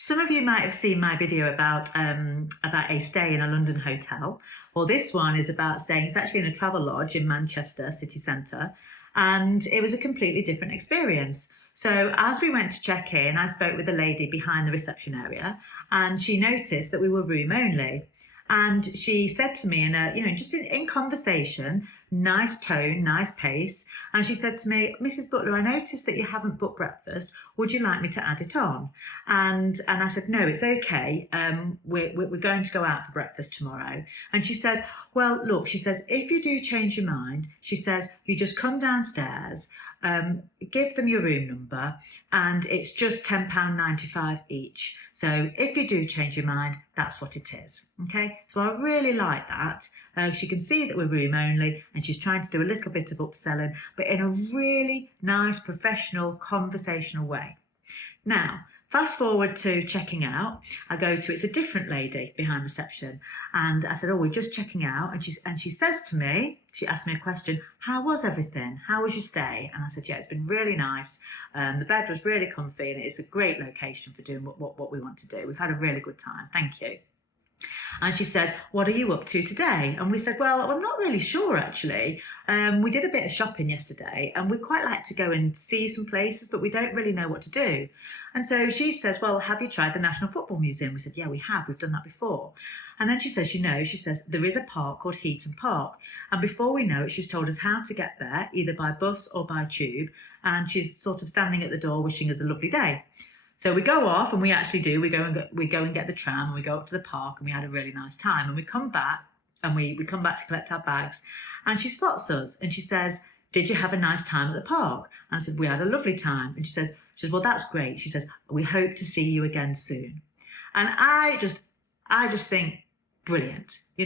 Some of you might have seen my video about a stay in a London hotel. Well, this one is about staying. It's actually in a Travelodge in Manchester city centre, and it was a completely different experience. So as we went to check in, I spoke with the lady behind the reception area, and she noticed that we were room only. And she said to me just in conversation, nice tone, nice pace. And she said to me, Mrs. Butler, I noticed that you haven't booked breakfast. Would you like me to add it on? And I said, no, it's okay. We're going to go out for breakfast tomorrow. And she says, well, look, she says, if you do change your mind, she says, you just come downstairs, give them your room number, and it's just £10.95 each. So if you do change your mind, that's what it is. Okay, so I really like that. She can see that we're room only, and she's trying to do a little bit of upselling, but in a really nice, professional, conversational way. Now, fast forward to checking out. It's a different lady behind reception, and I said, oh, we're just checking out. And she says to me, she asked me a question, how was everything? How was your stay? And I said, yeah, it's been really nice. The bed was really comfy, and it's a great location for doing what we want to do. We've had a really good time. Thank you. And she said, what are you up to today? And we said, well, I'm not really sure, actually. We did a bit of shopping yesterday, and we quite like to go and see some places, but we don't really know what to do. And so she says, well, have you tried the National Football Museum? We said, yeah, we have. We've done that before. And then she says, she says, there is a park called Heaton Park. And before we know it, she's told us how to get there, either by bus or by tube. And she's sort of standing at the door wishing us a lovely day. So we go off, and we actually do. We go and get the tram, and we go up to the park, and we had a really nice time. And we come back, and we come back to collect our bags, and she spots us, and she says, did you have a nice time at the park? And I said, we had a lovely time. And she says, well, that's great. She says, we hope to see you again soon. And I just think, brilliant. We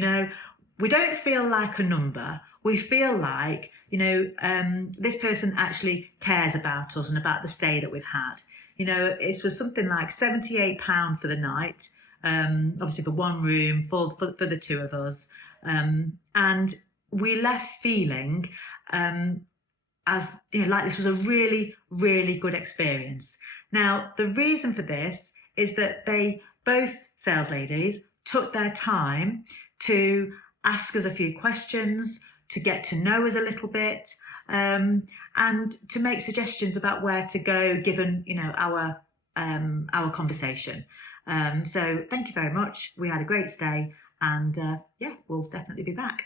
don't feel like a number. We feel like, this person actually cares about us and about the stay that we've had. It was something like £78 for the night, obviously for one room, for the two of us. And we left feeling like this was a really, really good experience. Now, the reason for this is that both sales ladies took their time to ask us a few questions, to get to know us a little bit, and to make suggestions about where to go, given our conversation. So thank you very much. We had a great stay, and we'll definitely be back.